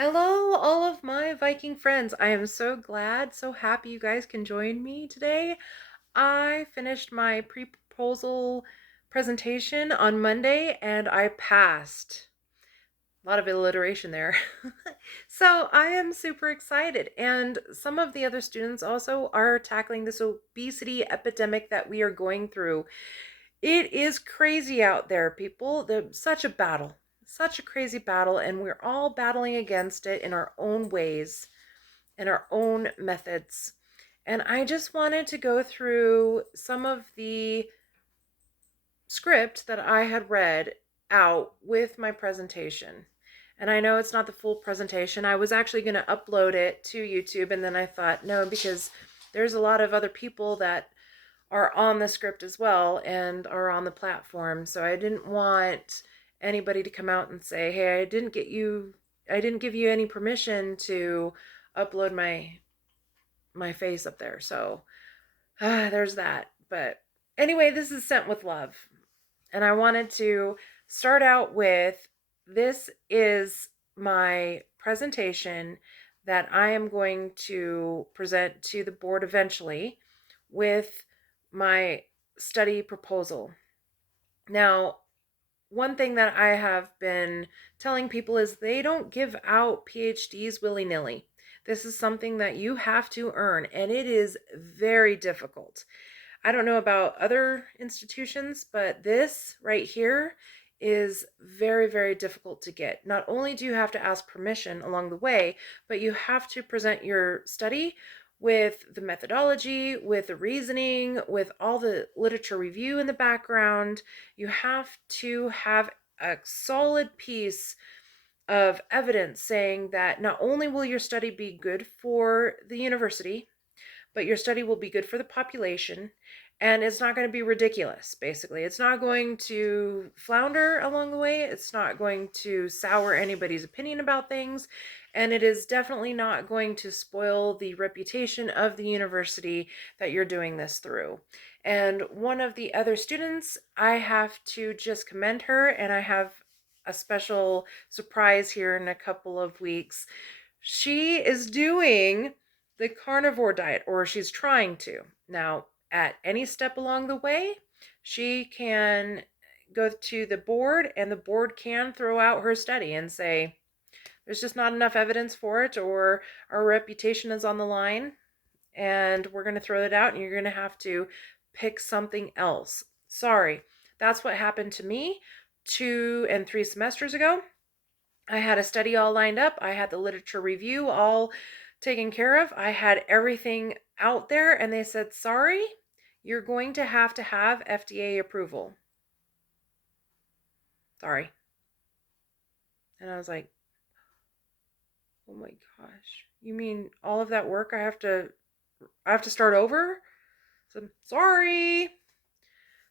Hello, all of my Viking friends. I am so glad, so happy you guys can join me today. I finished my pre-proposal presentation on Monday and I passed. A lot of alliteration there. So I am super excited. And some of the other students also are tackling this obesity epidemic that we are going through. It is crazy out there, people. There's such a battle, such a crazy battle, and we're all battling against it in our own ways, in our own methods. And I just wanted to go through some of the script that I had read out with my presentation. And I know it's not the full presentation. I was actually going to upload it to YouTube, and then I thought, no, because there's a lot of other people that are on the script as well and are on the platform. So I didn't want anybody to come out and say, "Hey, I didn't give you any permission to upload my face up there." So there's that. But anyway, this is Sent with Love. And I wanted to start out with this is my presentation that I am going to present to the board eventually with my study proposal. Now, one thing that I have been telling people is they don't give out PhDs willy-nilly. This is something that you have to earn, and it is very difficult. I don't know about other institutions, but this right here is very, very difficult to get. Not only do you have to ask permission along the way, but you have to present your study with the methodology, with the reasoning, with all the literature review in the background. You have to have a solid piece of evidence saying that not only will your study be good for the university, but your study will be good for the population, and it's not going to be ridiculous. Basically, it's not going to flounder along the way, it's not going to sour anybody's opinion about things, and it is definitely not going to spoil the reputation of the university that you're doing this through. And one of the other students, I have to just commend her, and I have a special surprise here in a couple of weeks. She is doing the carnivore diet, or she's trying to. Now, at any step along the way, she can go to the board, and the board can throw out her study and say, there's just not enough evidence for it, or our reputation is on the line, and we're going to throw it out, and you're going to have to pick something else. Sorry, that's what happened to me 2 and 3 semesters ago. I had a study all lined up. I had the literature review all taken care of. I had everything out there, and they said, sorry, you're going to have FDA approval. Sorry. And I was like, oh my gosh. You mean all of that work I have to start over? So sorry.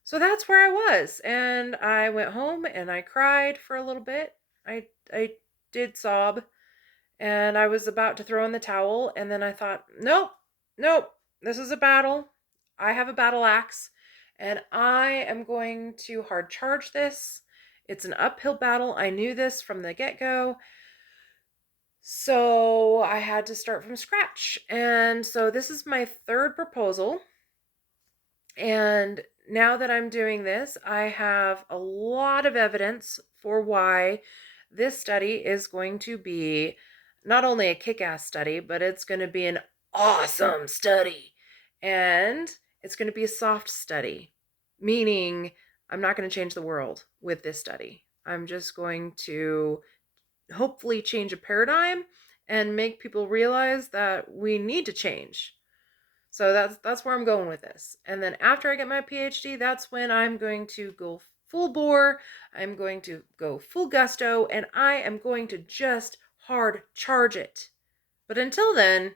So that's where I was. And I went home and I cried for a little bit. I did sob. And I was about to throw in the towel, and then I thought, nope, nope, this is a battle. I have a battle axe, and I am going to hard charge this. It's an uphill battle. I knew this from the get-go. So I had to start from scratch. And so this is my third proposal. And now that I'm doing this, I have a lot of evidence for why this study is going to be not only a kick-ass study, but it's going to be an awesome study. And it's going to be a soft study, meaning I'm not going to change the world with this study. I'm just going to hopefully change a paradigm and make people realize that we need to change. So that's where I'm going with this. And then after I get my PhD, that's when I'm going to go full bore. I'm going to go full gusto, and I am going to just hard charge it. But until then,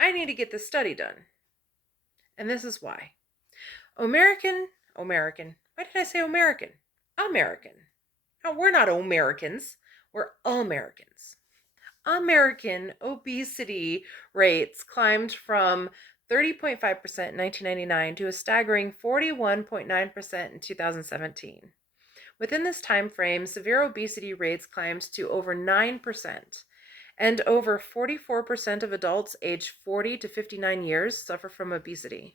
I need to get this study done. And this is why. American. Why did I say American? American. No, we're not Americans. We're Americans. American obesity rates climbed from 30.5% in 1999 to a staggering 41.9% in 2017. Within this time frame, severe obesity rates climbed to over 9%, And over 44% of adults aged 40 to 59 years suffer from obesity.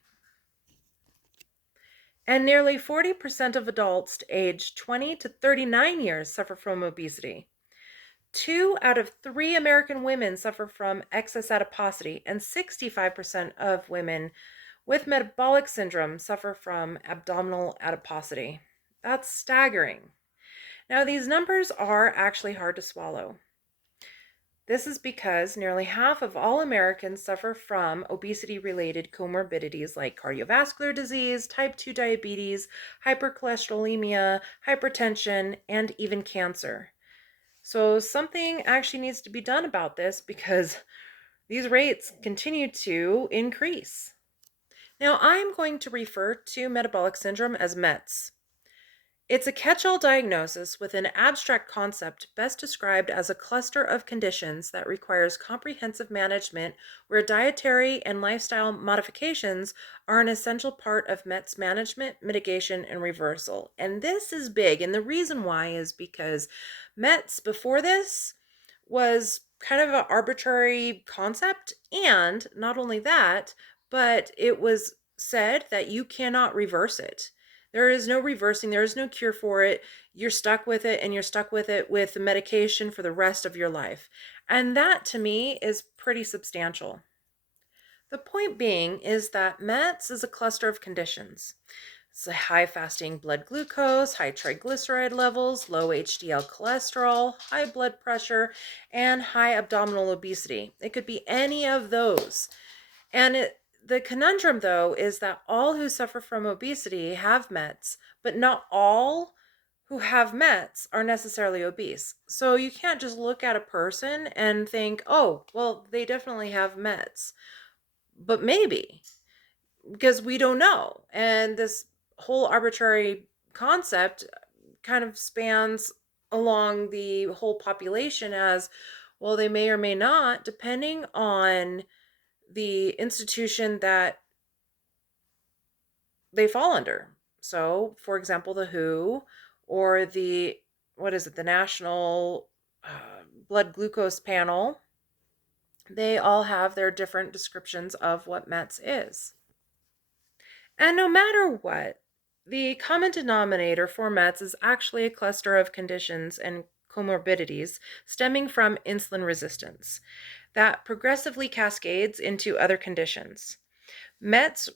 And nearly 40% of adults aged 20 to 39 years suffer from obesity. 2 out of 3 American women suffer from excess adiposity, and 65% of women with metabolic syndrome suffer from abdominal adiposity. That's staggering. Now, these numbers are actually hard to swallow. This is because nearly half of all Americans suffer from obesity-related comorbidities like cardiovascular disease, type 2 diabetes, hypercholesterolemia, hypertension, and even cancer. So something actually needs to be done about this because these rates continue to increase. Now, I'm going to refer to metabolic syndrome as METS. It's a catch-all diagnosis with an abstract concept best described as a cluster of conditions that requires comprehensive management where dietary and lifestyle modifications are an essential part of METS management, mitigation, and reversal. And this is big, and the reason why is because METS before this was kind of an arbitrary concept, and not only that, but it was said that you cannot reverse it. There is no reversing, there is no cure for it. You're stuck with it, and you're stuck with it with the medication for the rest of your life. And that to me is pretty substantial. The point being is that METS is a cluster of conditions. It's a high fasting blood glucose, high triglyceride levels, low HDL cholesterol, high blood pressure, and high abdominal obesity. It could be any of those. And the conundrum, though, is that all who suffer from obesity have METS, but not all who have METS are necessarily obese. So you can't just look at a person and think, oh, well, they definitely have METS. But maybe, because we don't know. And this whole arbitrary concept kind of spans along the whole population as, well, they may or may not, depending on the institution that they fall under. So, for example, the WHO or the, the National Blood Glucose Panel, they all have their different descriptions of what METS is. And no matter what, the common denominator for METS is actually a cluster of conditions and comorbidities stemming from insulin resistance that progressively cascades into other conditions. METS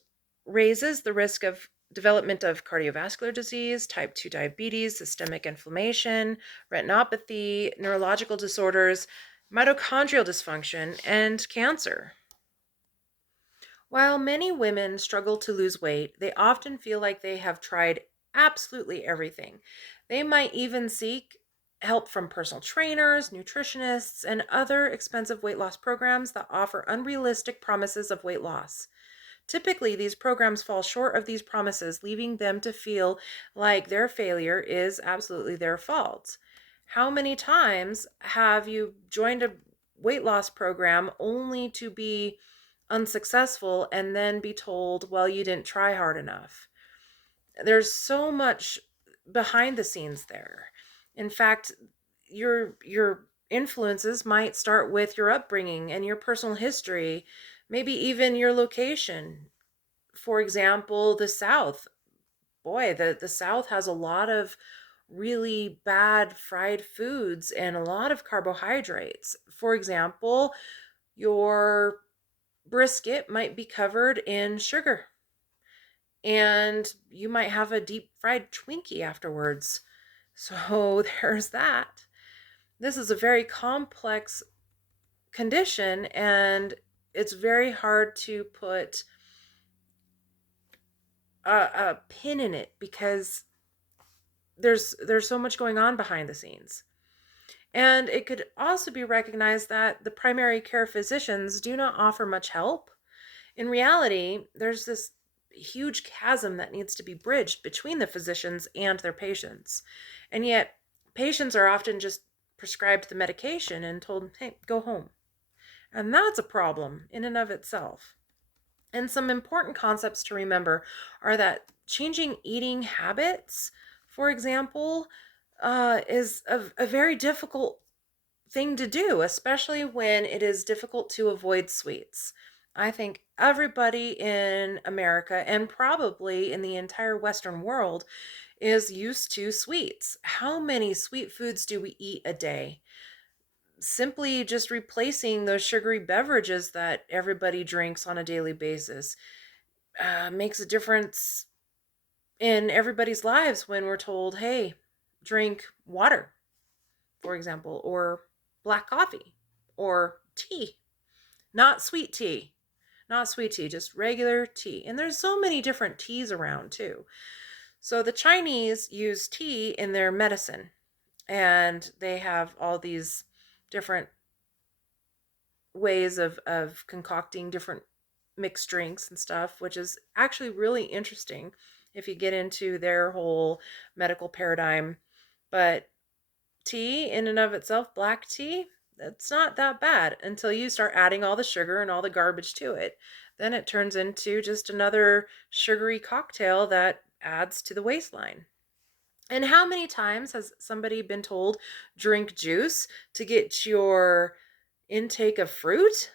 raises the risk of development of cardiovascular disease, type 2 diabetes, systemic inflammation, retinopathy, neurological disorders, mitochondrial dysfunction, and cancer. While many women struggle to lose weight, they often feel like they have tried absolutely everything. They might even seek help from personal trainers, nutritionists, and other expensive weight loss programs that offer unrealistic promises of weight loss. Typically, these programs fall short of these promises, leaving them to feel like their failure is absolutely their fault. How many times have you joined a weight loss program only to be unsuccessful and then be told, well, you didn't try hard enough? There's so much behind the scenes there. In fact, your influences might start with your upbringing and your personal history, maybe even your location. For example, the South. Boy, the South has a lot of really bad fried foods and a lot of carbohydrates. For example, your brisket might be covered in sugar, and you might have a deep fried Twinkie afterwards. So there's that. This is a very complex condition, and it's very hard to put a pin in it because there's so much going on behind the scenes. And it could also be recognized that the primary care physicians do not offer much help. In reality, there's this huge chasm that needs to be bridged between the physicians and their patients. And yet, patients are often just prescribed the medication and told, hey, go home. And that's a problem in and of itself. And some important concepts to remember are that changing eating habits, for example, is a very difficult thing to do, especially when it is difficult to avoid sweets. I think everybody in America and probably in the entire Western world is used to sweets. How many sweet foods do we eat a day? Simply just replacing those sugary beverages that everybody drinks on a daily basis makes a difference in everybody's lives when we're told, hey, drink water, for example, or black coffee or tea, not sweet tea. Not sweet tea, just regular tea. And there's so many different teas around too. So the Chinese use tea in their medicine, and they have all these different ways of concocting different mixed drinks and stuff, which is actually really interesting if you get into their whole medical paradigm. But tea in and of itself, black tea, that's not that bad until you start adding all the sugar and all the garbage to it. Then it turns into just another sugary cocktail that adds to the waistline. And how many times has somebody been told drink juice to get your intake of fruit?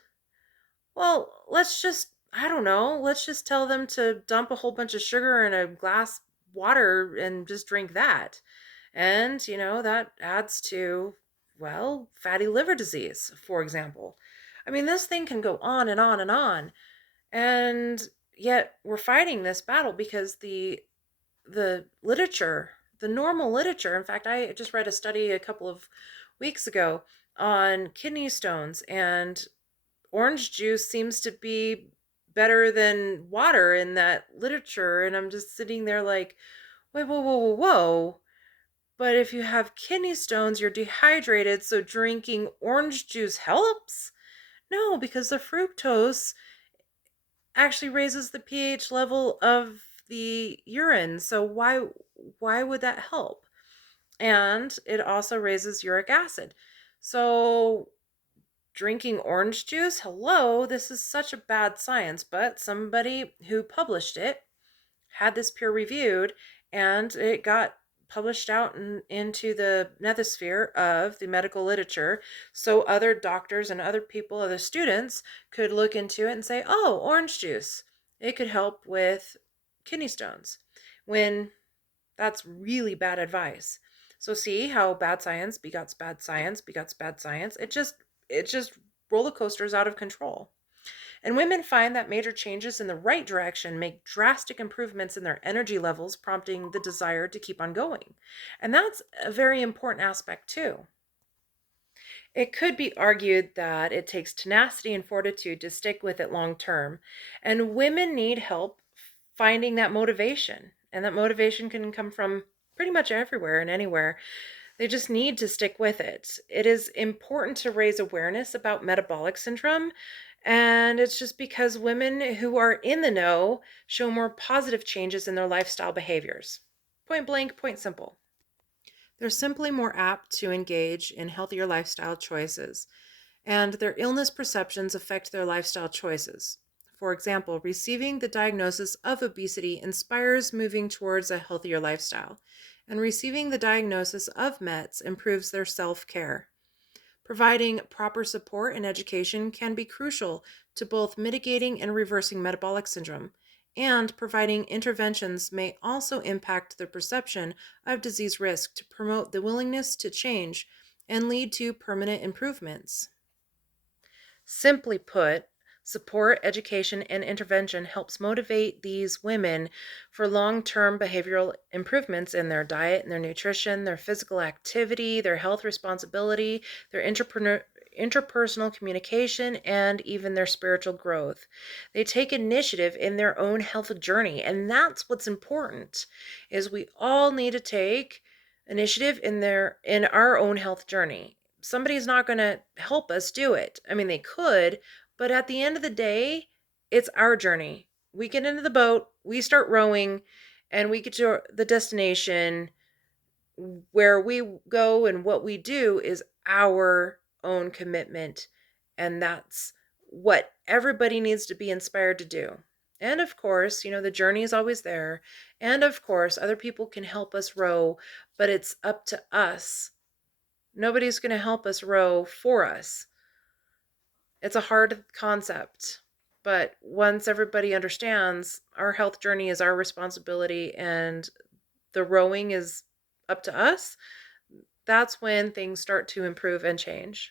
Well, I don't know, let's just tell them to dump a whole bunch of sugar in a glass water and just drink that. And, that adds to, well, fatty liver disease, for example. I mean, this thing can go on and on and on. And yet we're fighting this battle because the literature, the normal literature, in fact, I just read a study a couple of weeks ago on kidney stones, and orange juice seems to be better than water in that literature. And I'm just sitting there like, wait, whoa, whoa, whoa, whoa. But if you have kidney stones, you're dehydrated, so drinking orange juice helps? No, because the fructose actually raises the pH level of the urine. So why would that help? And it also raises uric acid. So drinking orange juice, hello, this is such a bad science, but somebody who published it had this peer reviewed, and it got published out into the nethosphere of the medical literature, so other doctors and other people, other students could look into it and say, oh, orange juice, it could help with kidney stones, when that's really bad advice. So see how bad science begots bad science begots bad science. It just roller coasters out of control. And women find that major changes in the right direction make drastic improvements in their energy levels, prompting the desire to keep on going. And that's a very important aspect, too. It could be argued that it takes tenacity and fortitude to stick with it long term, and women need help finding that motivation. And that motivation can come from pretty much everywhere and anywhere. They just need to stick with it. It is important to raise awareness about metabolic syndrome, and it's just because women who are in the know show more positive changes in their lifestyle behaviors. Point blank, point simple. They're simply more apt to engage in healthier lifestyle choices, and their illness perceptions affect their lifestyle choices. For example, receiving the diagnosis of obesity inspires moving towards a healthier lifestyle, and receiving the diagnosis of METS improves their self-care. Providing proper support and education can be crucial to both mitigating and reversing metabolic syndrome, and providing interventions may also impact the perception of disease risk to promote the willingness to change and lead to permanent improvements. Simply put, support, education, and intervention helps motivate these women for long-term behavioral improvements in their diet and their nutrition, their physical activity, their health responsibility, their interpersonal communication, and even their spiritual growth. They take initiative in their own health journey, and that's what's important, is we all need to take initiative in our own health journey. Somebody's not going to help us do it. I mean, they could, but at the end of the day, it's our journey. We get into the boat, we start rowing, and we get to the destination. Where we go and what we do is our own commitment. And that's what everybody needs to be inspired to do. And of course, the journey is always there. And of course, other people can help us row, but it's up to us Nobody's going to help us row for us. It's a hard concept, but once everybody understands our health journey is our responsibility and the rowing is up to us, that's when things start to improve and change.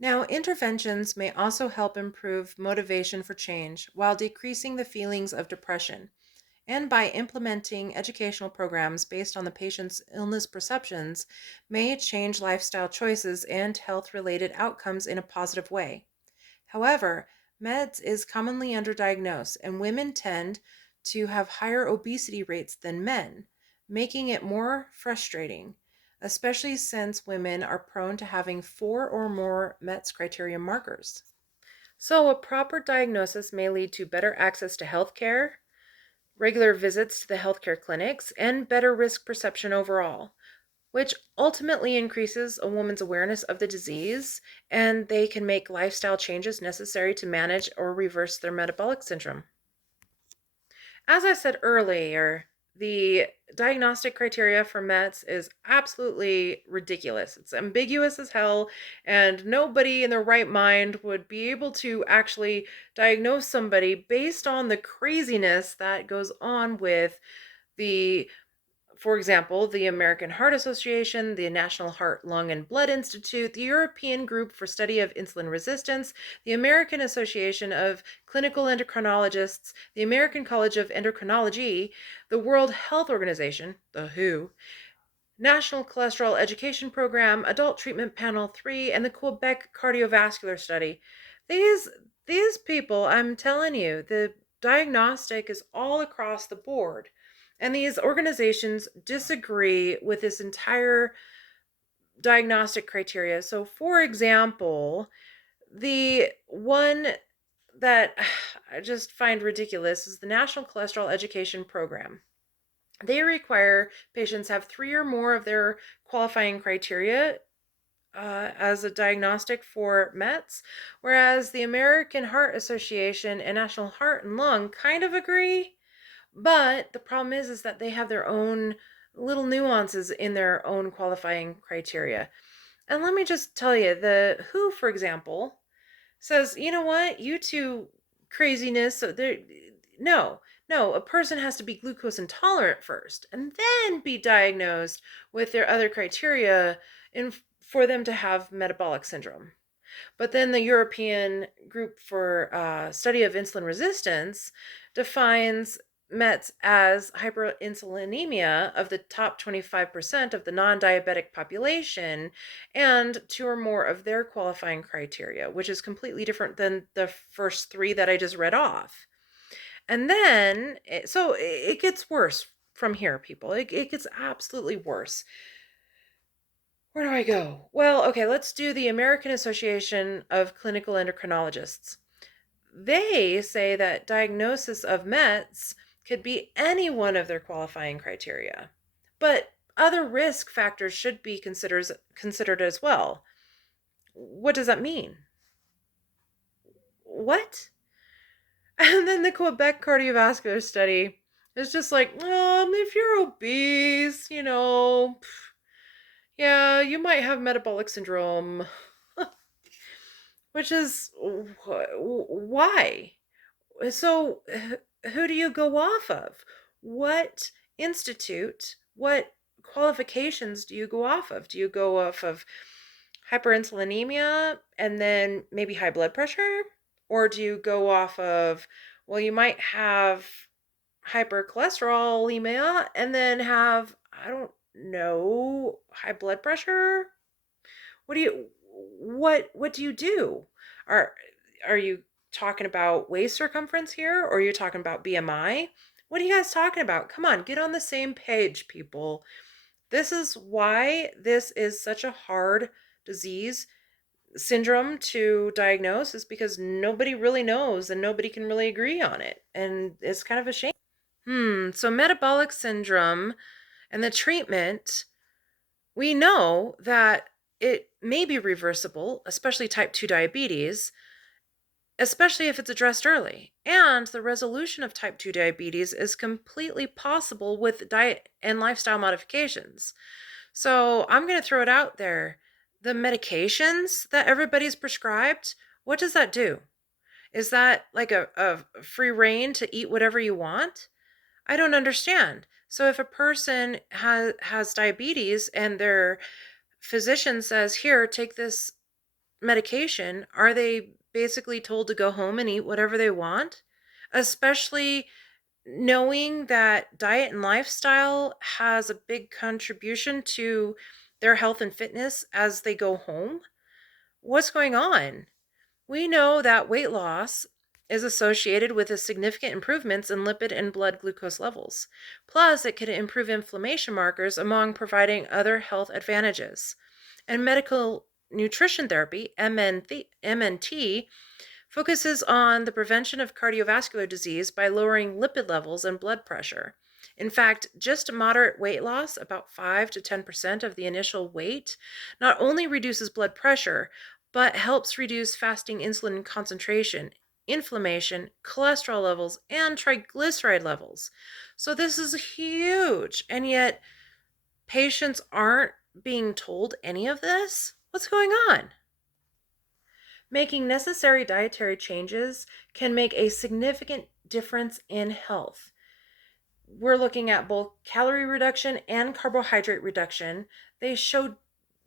Now, interventions may also help improve motivation for change while decreasing the feelings of depression. And by implementing educational programs based on the patient's illness perceptions, may change lifestyle choices and health-related outcomes in a positive way. However, meds is commonly underdiagnosed, and women tend to have higher obesity rates than men, making it more frustrating, especially since women are prone to having 4 or more METS criteria markers. So, a proper diagnosis may lead to better access to health care, regular visits to the healthcare clinics, and better risk perception overall, which ultimately increases a woman's awareness of the disease, and they can make lifestyle changes necessary to manage or reverse their metabolic syndrome. As I said earlier, the diagnostic criteria for METS is absolutely ridiculous. It's ambiguous as hell, and nobody in their right mind would be able to actually diagnose somebody based on the craziness that goes on with the for example, the American Heart Association, the National Heart, Lung, and Blood Institute, the European Group for Study of Insulin Resistance, the American Association of Clinical Endocrinologists, the American College of Endocrinology, the World Health Organization, the WHO, National Cholesterol Education Program, Adult Treatment Panel 3, and the Quebec Cardiovascular Study. These these people, I'm telling you, the diagnostic is all across the board. And these organizations disagree with this entire diagnostic criteria. So, for example, the one that I just find ridiculous is the National Cholesterol Education Program. They require patients have 3 or more of their qualifying criteria as a diagnostic for METS, whereas the American Heart Association and National Heart and Lung kind of agree, but the problem is that they have their own little nuances in their own qualifying criteria. And let me just tell you, the WHO, for example, says, you know what, you two craziness, so no, no, a person has to be glucose intolerant first and then be diagnosed with their other criteria for them to have metabolic syndrome. But then the European Group for Study of Insulin Resistance defines METs as hyperinsulinemia of the top 25% of the non-diabetic population and 2 or more of their qualifying criteria, which is completely different than the first 3 that I just read off. And then, so it gets worse from here, people. It gets absolutely worse. Where do I go? Well, okay, let's do the American Association of Clinical Endocrinologists. They say that diagnosis of METS could be any one of their qualifying criteria, but other risk factors should be considered as well. What does that mean? What? And then the Quebec cardiovascular study is just like, if you're obese, yeah, you might have metabolic syndrome. Which is why? So, who do you go off of? What institute, what qualifications do you go off of? Do you go off of hyperinsulinemia and then maybe high blood pressure? Or do you go off of, well, you might have hypercholesterolemia and then have, I don't know, high blood pressure? What do you do? Are are you talking about waist circumference here, or are you talking about BMI? What are you guys talking about? Come on, get on the same page, people. This is why this is such a hard disease syndrome to diagnose, is because nobody really knows and nobody can really agree on it. And it's kind of a shame. So metabolic syndrome and the treatment, we know that it may be reversible, especially type 2 diabetes, especially if it's addressed early. And the resolution of type 2 diabetes is completely possible with diet and lifestyle modifications. So I'm going to throw it out there. The medications that everybody's prescribed, what does that do? Is that like a free reign to eat whatever you want? I don't understand. So if a person has diabetes and their physician says, "Here, take this medication," are they basically told to go home and eat whatever they want? Especially knowing that diet and lifestyle has a big contribution to their health and fitness as they go home. What's going on? We know that weight loss is associated with a significant improvements in lipid and blood glucose levels. Plus, it could improve inflammation markers among providing other health advantages. And medical nutrition therapy, MNT, focuses on the prevention of cardiovascular disease by lowering lipid levels and blood pressure. In fact, just moderate weight loss, about 5 to 10% of the initial weight, not only reduces blood pressure, but helps reduce fasting insulin concentration, inflammation, cholesterol levels, and triglyceride levels. So this is huge, and yet patients aren't being told any of this? What's going on? Making necessary dietary changes can make a significant difference in health. We're looking at both calorie reduction and carbohydrate reduction. They showed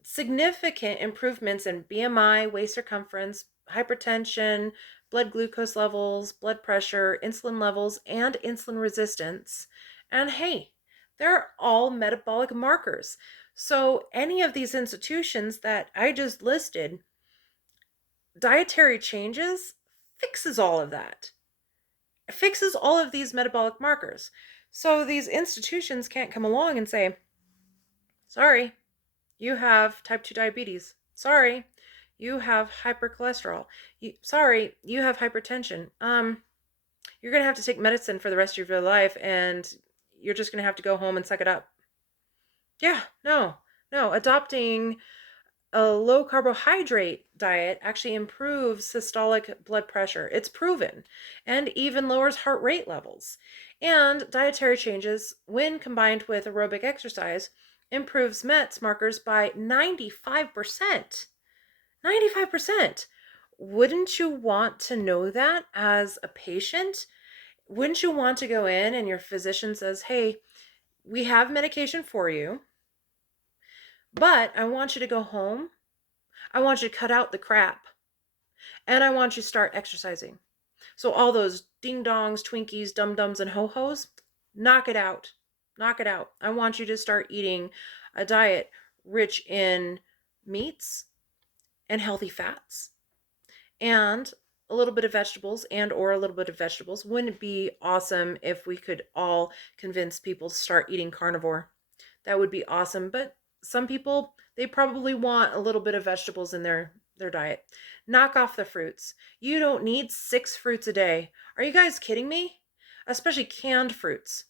significant improvements in BMI, waist circumference, hypertension, blood glucose levels, blood pressure, insulin levels, and insulin resistance. And hey, they're all metabolic markers. So, any of these institutions that I just listed, dietary changes fixes all of that. It fixes all of these metabolic markers. So these institutions can't come along and say, sorry, you have type 2 diabetes. Sorry, you have hypercholesterol. Sorry, you have hypertension. You're going to have to take medicine for the rest of your life and you're just going to have to go home and suck it up. Yeah, no. Adopting a low carbohydrate diet actually improves systolic blood pressure. It's proven, and even lowers heart rate levels. And dietary changes, when combined with aerobic exercise, improves METS markers by 95%. 95%. Wouldn't you want to know that as a patient? Wouldn't you want to go in and your physician says, "Hey, we have medication for you, but I want you to go home. I want you to cut out the crap. And I want you to start exercising. So all those ding-dongs, Twinkies, dum-dums, and ho-hos, knock it out. Knock it out. I want you to start eating a diet rich in meats and healthy fats and a little bit of vegetables a little bit of vegetables. Wouldn't it be awesome if we could all convince people to start eating carnivore? That would be awesome. But some people, they probably want a little bit of vegetables in their diet. Knock off the fruits. You don't need 6 fruits a day. Are you guys kidding me? Especially canned fruits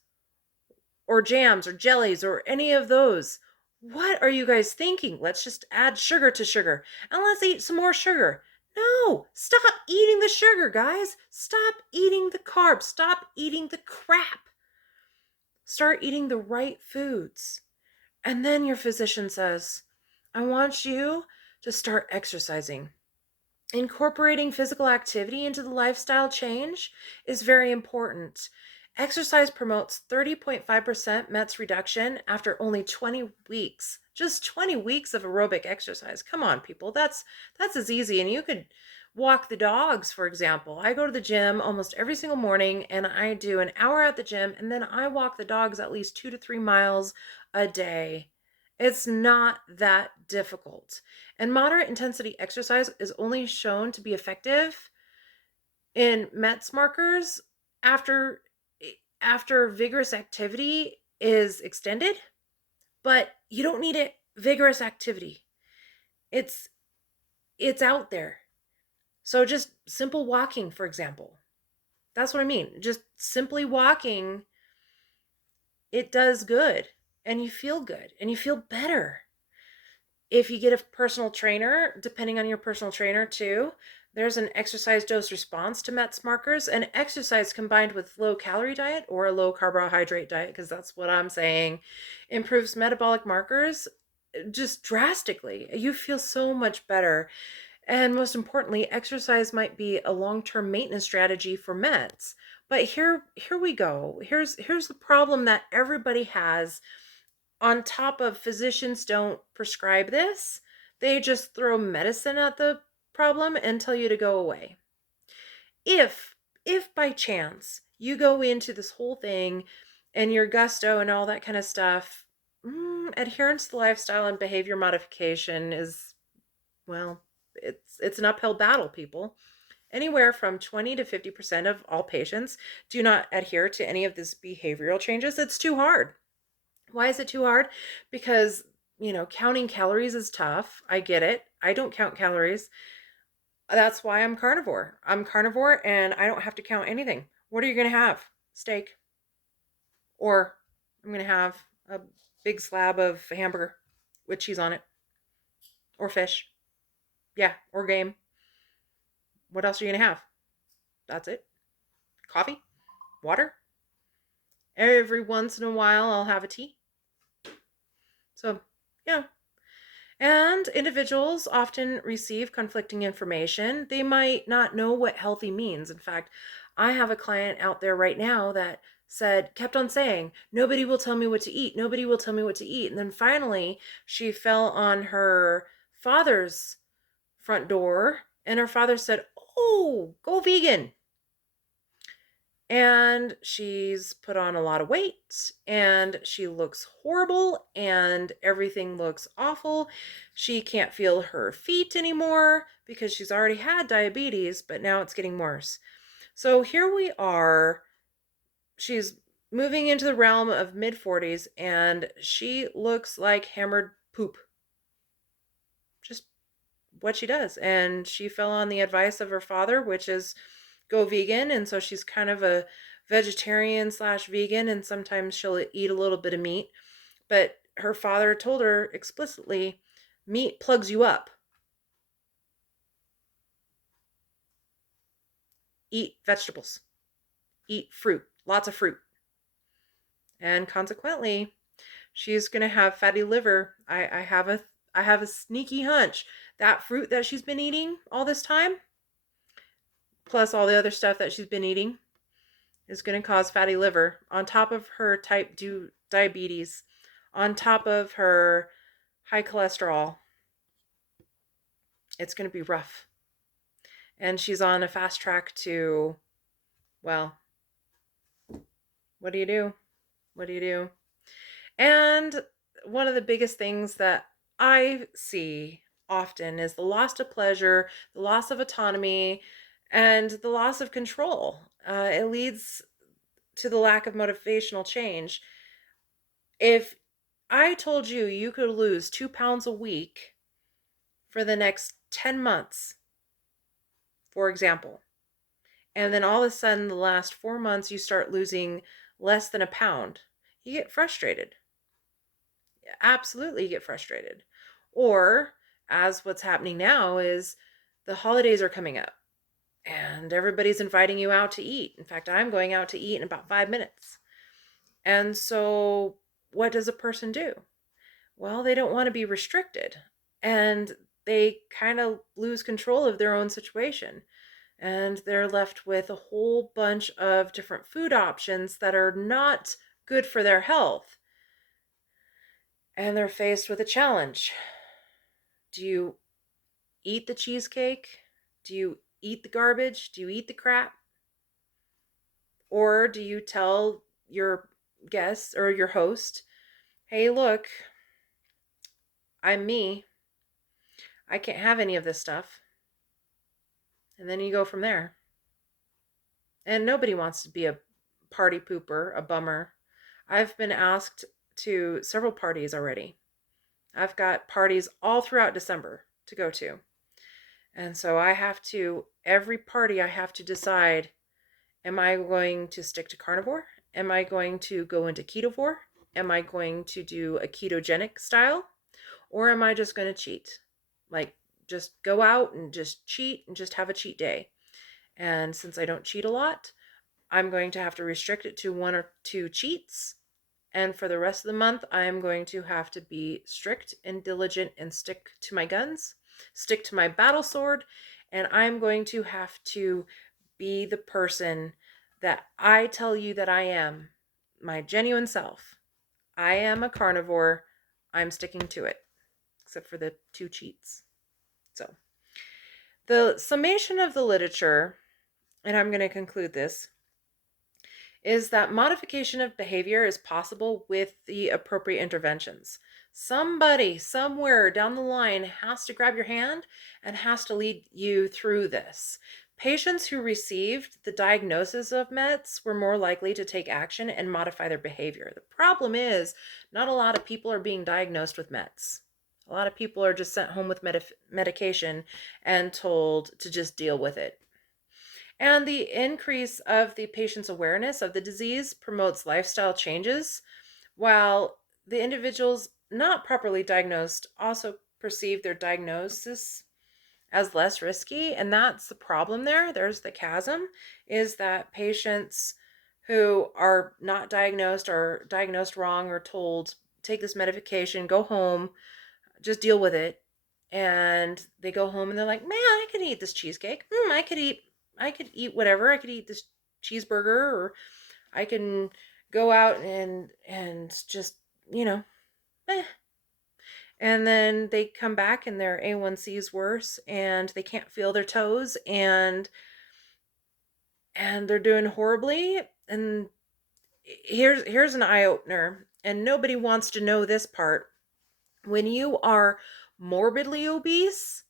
or jams or jellies or any of those. What are you guys thinking? Let's just add sugar to sugar and let's eat some more sugar. No, stop eating the sugar, guys. Stop eating the carbs. Stop eating the crap. Start eating the right foods. And then your physician says, I want you to start exercising. Incorporating physical activity into the lifestyle change is very important. Exercise promotes 30.5% METS reduction after only 20 weeks. Just 20 weeks of aerobic exercise. Come on, people. That's as easy. And you could walk the dogs, for example. I go to the gym almost every single morning and I do an hour at the gym and then I walk the dogs at least 2 to 3 miles a day. It's not that difficult. And moderate intensity exercise is only shown to be effective in METS markers after vigorous activity is extended, but you don't need it vigorous activity. It's out there. So just simple walking, for example. That's what I mean. Just simply walking, it does good and you feel good and you feel better. If you get a personal trainer, depending on your personal trainer too, there's an exercise dose response to METS markers, and exercise combined with low calorie diet or a low carbohydrate diet, because that's what I'm saying, improves metabolic markers just drastically. You feel so much better. And most importantly, exercise might be a long-term maintenance strategy for meds. But here we go. Here's the problem that everybody has. On top of physicians don't prescribe this, they just throw medicine at the problem and tell you to go away. If by chance you go into this whole thing and your gusto and all that kind of stuff, adherence to lifestyle and behavior modification is, well, it's an uphill battle, people. Anywhere from 20 to 50% of all patients do not adhere to any of these behavioral changes. It's too hard. Why is it too hard? Because, counting calories is tough. I get it. I don't count calories. That's why I'm carnivore. I'm carnivore and I don't have to count anything. What are you going to have? Steak. Or I'm going to have a big slab of hamburger with cheese on it. Or fish. Yeah, or game. What else are you going to have? That's it. Coffee? Water? Every once in a while, I'll have a tea. So, yeah. And individuals often receive conflicting information. They might not know what healthy means. In fact, I have a client out there right now that kept on saying, nobody will tell me what to eat. Nobody will tell me what to eat. And then finally, she fell on her father's front door, and her father said, "Oh, go vegan." And she's put on a lot of weight and she looks horrible and everything looks awful. She can't feel her feet anymore because she's already had diabetes, but now it's getting worse. So here we are. She's moving into the realm of mid-40s and she looks like hammered poop. Just what she does. And she fell on the advice of her father, which is go vegan. And so she's kind of a vegetarian / vegan, and sometimes she'll eat a little bit of meat. But her father told her explicitly, meat plugs you up. Eat vegetables. Eat fruit. Lots of fruit. And consequently, she's going to have fatty liver. I have a sneaky hunch that fruit that she's been eating all this time, plus all the other stuff that she's been eating, is going to cause fatty liver on top of her type 2 diabetes, on top of her high cholesterol. It's going to be rough. And she's on a fast track to, well, what do you do? What do you do? And one of the biggest things that I see often is the loss of pleasure, the loss of autonomy, and the loss of control. It leads to the lack of motivational change. If I told you you could lose 2 pounds a week for the next 10 months, for example, and then all of a sudden the last 4 months you start losing less than a pound, you get frustrated. Absolutely, you get frustrated. Or, as what's happening now is the holidays are coming up and everybody's inviting you out to eat. In fact, I'm going out to eat in about 5 minutes. And so what does a person do? Well, they don't want to be restricted, and they kind of lose control of their own situation. And they're left with a whole bunch of different food options that are not good for their health. And they're faced with a challenge. Do you eat the cheesecake? Do you eat the garbage? Do you eat the crap? Or do you tell your guests or your host, hey, look, I'm me. I can't have any of this stuff. And then you go from there. And nobody wants to be a party pooper, a bummer. I've been asked to several parties already. I've got parties all throughout December to go to. And so every party I have to decide, am I going to stick to carnivore? Am I going to go into ketovore? Am I going to do a ketogenic style? Or am I just going to cheat? Like, just go out and just cheat and just have a cheat day. And since I don't cheat a lot, I'm going to have to restrict it to 1 or 2 cheats And for the rest of the month, I am going to have to be strict and diligent and stick to my guns, stick to my battle sword, and I'm going to have to be the person that I tell you that I am, my genuine self. I am a carnivore. I'm sticking to it, except for the 2 cheats. So, the summation of the literature, and I'm going to conclude this, is that modification of behavior is possible with the appropriate interventions. Somebody somewhere down the line has to grab your hand and has to lead you through this. Patients who received the diagnosis of METs were more likely to take action and modify their behavior. The problem is, not a lot of people are being diagnosed with METs. A lot of people are just sent home with medication and told to just deal with it. And the increase of the patient's awareness of the disease promotes lifestyle changes, while the individuals not properly diagnosed also perceive their diagnosis as less risky. And that's the problem there. There's the chasm, is that patients who are not diagnosed or diagnosed wrong or told, take this medication, go home, just deal with it. And they go home and they're like, man, I could eat this cheesecake. I could eat whatever. I could eat this cheeseburger, or I can go out and just, eh. And then they come back and their A1C is worse and they can't feel their toes and they're doing horribly. And here's an eye opener, and nobody wants to know this part. When you are morbidly obese,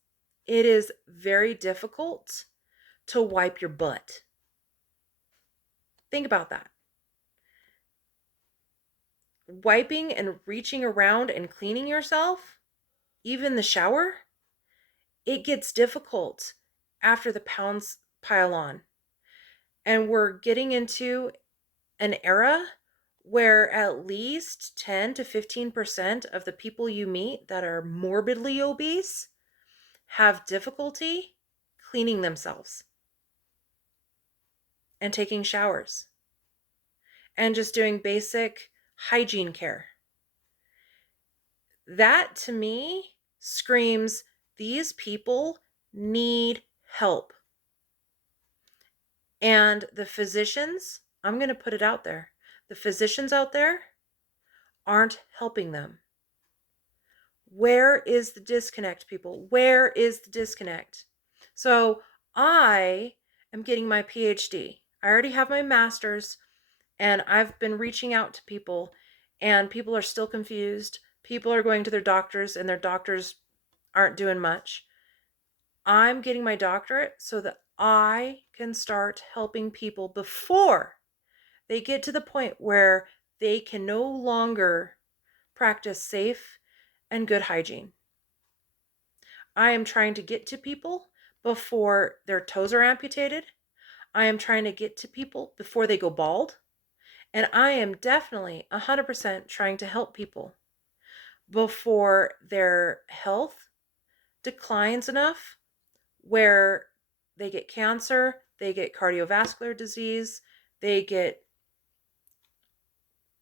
it is very difficult to wipe your butt. Think about that. Wiping and reaching around and cleaning yourself, even the shower, it gets difficult after the pounds pile on. And we're getting into an era where at least 10 to 15% of the people you meet that are morbidly obese have difficulty cleaning themselves and taking showers and just doing basic hygiene care. That to me screams, these people need help. And the physicians, I'm going to put it out there, the physicians out there aren't helping them. Where is the disconnect, people? Where is the disconnect? So I am getting my PhD. I already have my master's, and I've been reaching out to people, and people are still confused. People are going to their doctors, and their doctors aren't doing much. I'm getting my doctorate so that I can start helping people before they get to the point where they can no longer practice safe and good hygiene. I am trying to get to people before their toes are amputated. I am trying to get to people before they go bald. And I am definitely 100% trying to help people before their health declines enough where they get cancer, they get cardiovascular disease, they get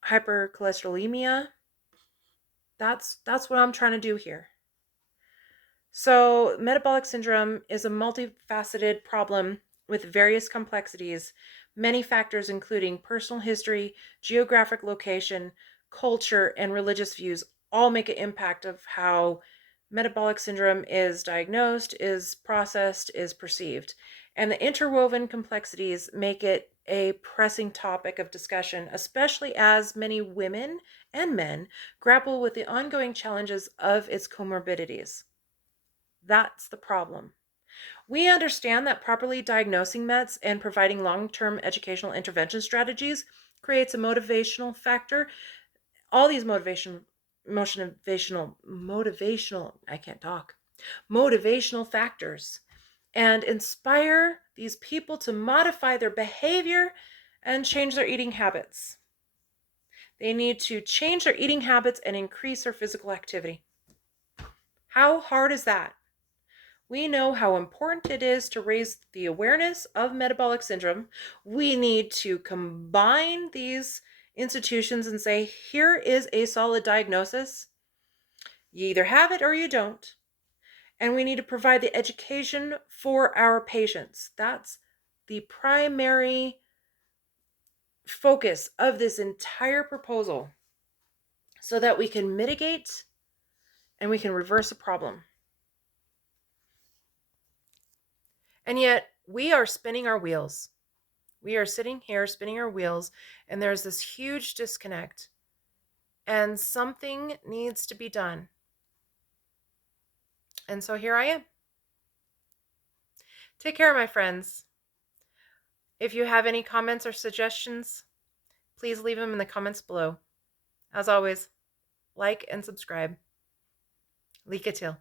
hypercholesterolemia. That's what I'm trying to do here. So, metabolic syndrome is a multifaceted problem with various complexities, many factors including personal history, geographic location, culture, and religious views all make an impact of how metabolic syndrome is diagnosed, is processed, is perceived. And the interwoven complexities make it a pressing topic of discussion, especially as many women and men grapple with the ongoing challenges of its comorbidities. That's the problem. We understand that properly diagnosing METs and providing long-term educational intervention strategies creates a motivational factor. All these motivational, motivational factors, and inspire these people to modify their behavior and change their eating habits. They need to change their eating habits and increase their physical activity. How hard is that? We know how important it is to raise the awareness of metabolic syndrome. We need to combine these institutions and say, here is a solid diagnosis. You either have it or you don't. And we need to provide the education for our patients. That's the primary focus of this entire proposal, so that we can mitigate and we can reverse a problem. And yet we are spinning our wheels. We are sitting here spinning our wheels, and there's this huge disconnect, and something needs to be done. And so here I am. Take care, my friends. If you have any comments or suggestions, please leave them in the comments below. As always, like and subscribe. Lika Till.